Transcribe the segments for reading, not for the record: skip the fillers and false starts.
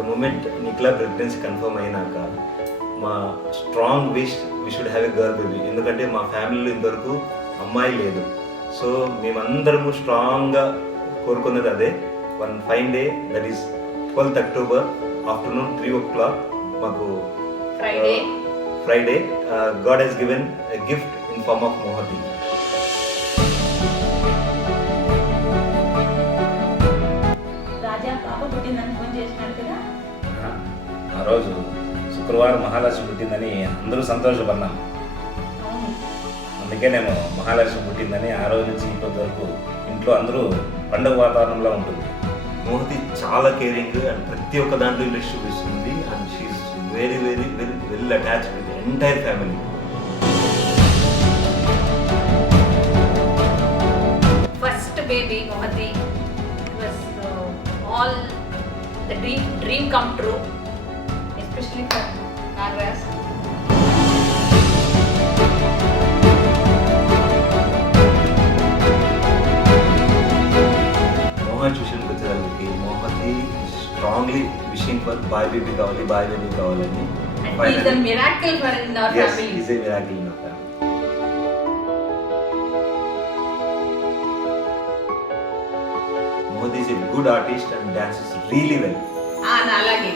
The moment Nikhila pregnancy confirm అయినాక మా strong wish we should have a girl baby. ఎందుకంటే మా ఫ్యామిలీలో ఇంతవరకు అమ్మాయి లేదు. సో మేమందరము స్ట్రాంగ్గా కోరుకున్నది అదే. One fine day, that is 12th October afternoon 3 o'clock మాకు Friday God has given a gift in form of Mohati. Raja పాప పుట్టిందని ఫోన్ చేసినాడు కదా. ఆ రోజు శుక్రవారం మహాలక్ష్మి పుట్టిందని అందరూ సంతోషపడ్డాం. అందుకే నేను మహాలక్ష్మి పుట్టిందని ఆ రోజు నుంచి ఇప్పటి వరకు ఇంట్లో అందరూ పండుగ వాతావరణంలో ఉంటుంది. మోహతి చాలా కేరింగ్ అండ్ ప్రతి ఒక్క దాంట్లో ఇంట్రెస్ట్ చూపిస్తుంది. And she is very very very well attached with entire family. First baby Mohati was all the dream come true, especially for Nagaraj. చూసిన వచ్చేదానికి Mohati strongly wishing for boy baby కావాలని. He is a miracle for in our Yes, family. he is a miracle in our family. Modi is a good artist and dances really well. అలాగే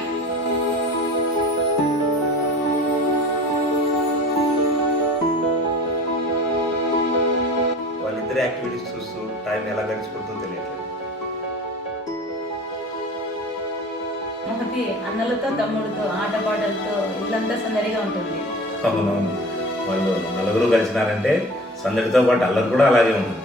వాళ్ళిద్దరి activities చూస్తూ time ఎలా గడిచిపోతుందో తెలియట్లేదు. మోహతి అన్నలతో తమ్ముడితో ఆటపాటలతో ఇల్లంతా సందడిగా ఉంటుంది. అవునవును, వాళ్ళు నలుగురు కలిసినారంటే సందడితో పాటు అల్లరి కూడా అలాగే ఉంటుంది.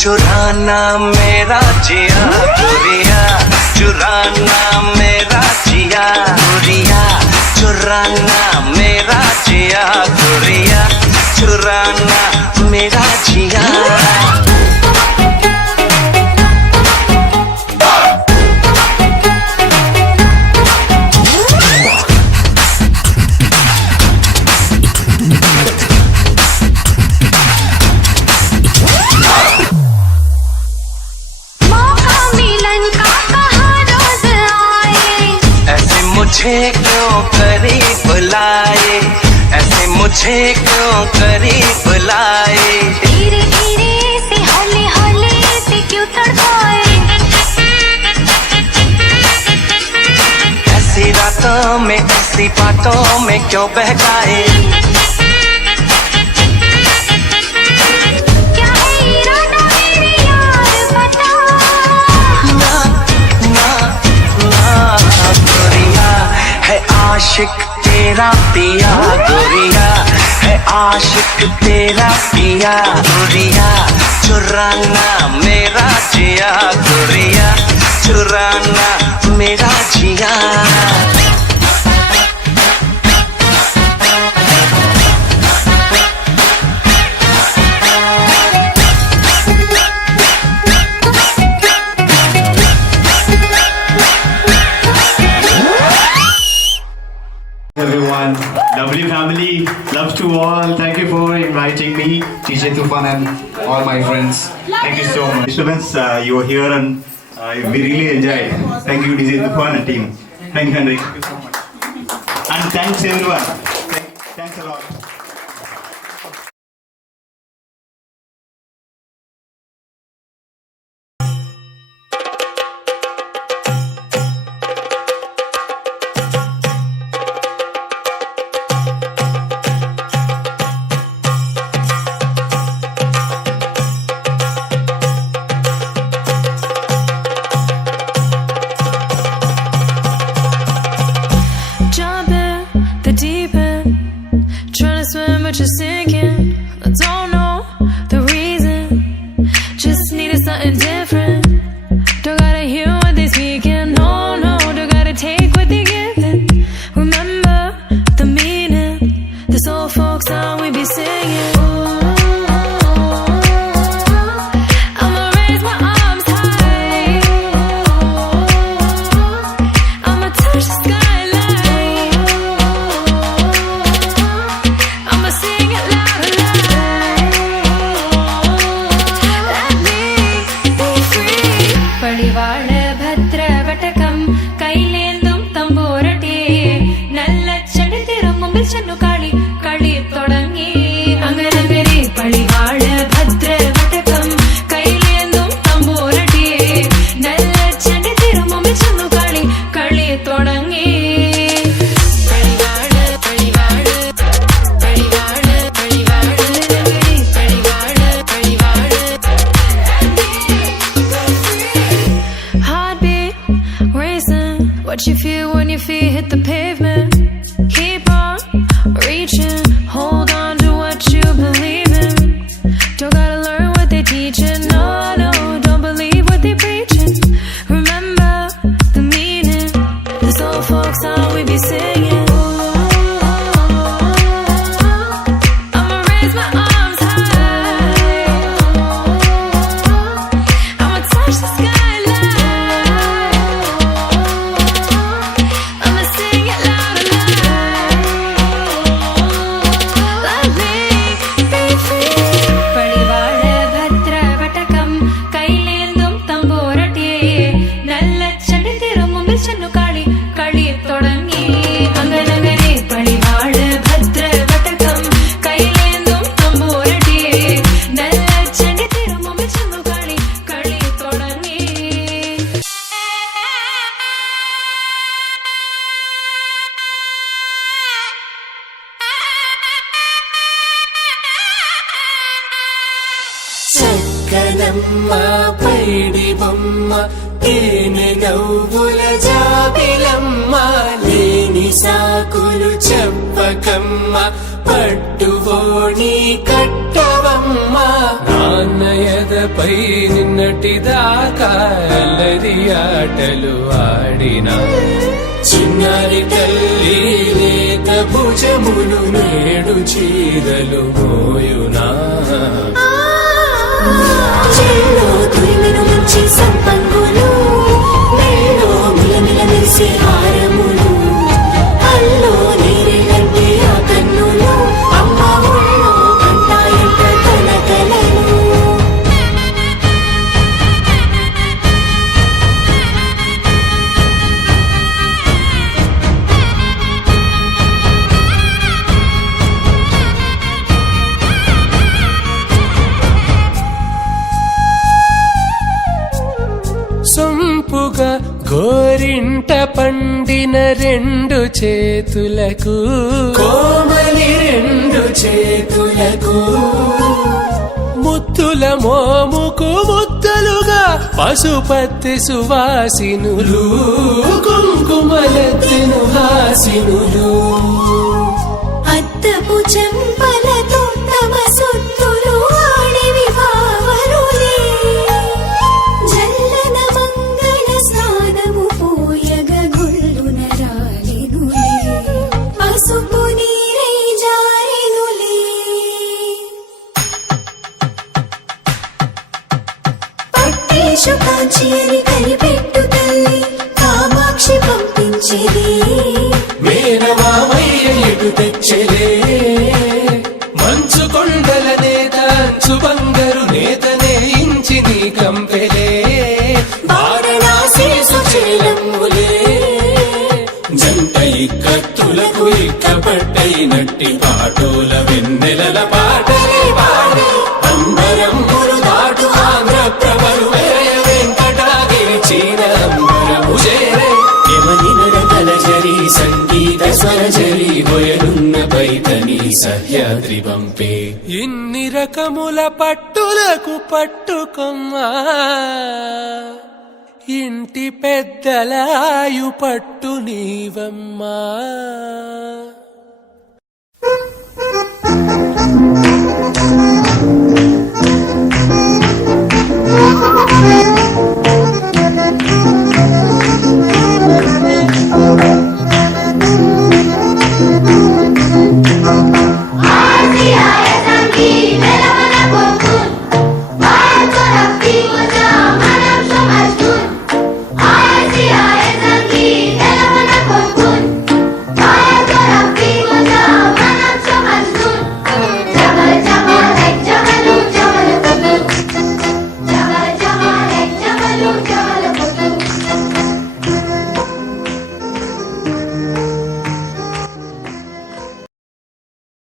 चुराना मेरा जिया चुरिया, चुराना मेरा जिया चुरिया, चुराना मेरा जिया चुरिया, चुराना मेरा जिया मुझे क्यों करीब बुलाए ऐसे मुझे क्यों करीब बुलाए धीरे धीरे से हौले हौले से क्यों तड़पाए ऐसी रातों में ऐसी बातों में क्यों बहकाए क्या है इरादा मेरे यार बता ना ना ना गोरिया है आशिक तेरा पिया गोरिया है आशिक तेरा पिया गोरिया चुराना मेरा जिया गोरिया चुराना मेरा जिया Everyone, lovely family, loves to all. Thank you for inviting me, DJ Tufan and all my friends. Thank you so much. Disturbance, you were here and we really enjoyed. Thank you, DJ Tufan and team. Thank you, Henrik. And thanks everyone. Thanks a lot. Jump in the deep end, trying to swim but you're sinking. I don't know the reason, just needed something different. Don't gotta hear what they speaking, no, no, don't gotta take what they giving. Remember the meaning, this old folk song we be singing. I'ma raise my arms high, I'ma touch the skyline, I'ma sing it loud and loud. Let me be free. പടിവാള ഭദ്രവടകം കൈലേന്തും തമ്പൂരട്ടെ നല്ല ചെടി തിരുമുമ്പിൽ ചെന്നു കളി കളി തുടങ്ങി അങ്ങനെ പടിവാള ഭദ്രവടകം കൈലേന്തും തമ്പൂരട്ടെ നല്ല ചെടി തിരുമുമ്പിൽ ചെന്നു കളി കളി തുടങ്ങി പടിവാള പടിവാള പടിവാള പടിവാള പടിവാള പടിവാള Heartbeat racing, what you feel when your feet hit the pavement. Keep on reaching, hold on to what you believe in. Don't gotta learn what they teaching, no, no, don't believe what they preaching. Remember the meaning, this old folk song we be singing. I'ma raise my arms high, I'ma touch the skyline, I'ma sing it loud and loud. Let me be free. പടിവാള ഭദ്രവടകം കൈലേന്തും തമ്പൂരട്ടെ നല്ല ചെടി തിരുമുമ്പിൽ ചെന്നു കളി കളി തുടങ്ങി അങ്ങനെ പടിവാള ഭദ്രവടകം കൈലേന്തും തമ്പൂരട്ടെ നല്ല ചെടി തിരുമുമ്പിൽ ചെന്നു കളി കളി തുടങ്ങി చక్కనమ్మ పైడి బొమ్మ తేనె నవ్వుల జాబిలమ్మ లేని సాకులు చెప్పకమ్మ పట్టువోణి కట్టవమ్మ నాన్నయదపై నిన్నటిదాకా అల్లరి ఆటలు ఆడిన చిన్నారి తల్లి లేక భుజములు నేడు చీరలు మోయునా చెల్లో తురిమెను మంచి సంపంగులు మెల్లో మిలమిల మెరిసే హారములు అల్లో నీరెళ్ళంటే ఆ కన్నులు అమ్మ ఒళ్ళో కంటాయంట తన కలలు సొంపుగా గోరింట పండిన రెండు చేతులకు కోమలి రెండు చేతులకు ముత్తుల మోముకు ముద్దలుగా పశుపతి సువాసినులు కుంకుమలెత్తిను హాసినులు అద్దపు చెంపలతో తమ సొత్తులు ఆడివి భావరులే జల్లన మంగళ స్నానము పోయగ గొల్లున రాలినులే పసుపు నీరై జారినులే పట్టేశు కాంచి అని కనిపెట్టు తల్లి కామాక్షి పంపించేది మేనమామయ్య ఎటు తెచ్చలే మంచు కొండల నేత అంచు బంగారు నేతనే ఇంచి నీ కంపెలే వారణాసి సుచేలమ్ములే జంట ఇక్కత్తులకు ఇక్కపట్టైనట్టి పాటోల వెన్నెలల పాటలే పాడే అంబరమ్ములు దాటు ఆంధ్ర ప్రభలు వేయ వెంకటాగిరి చీన అంబరము చేరే యమని నడకల జరి సంగీత స్వర జరి బొయలున్న పైతని సహ్యాద్రి పంపే ఇన్ని రకముల పట్టులకు పట్టుకొమ్మా ఇంటి పెద్దలాయు పట్టు నీవమ్మా Thank you.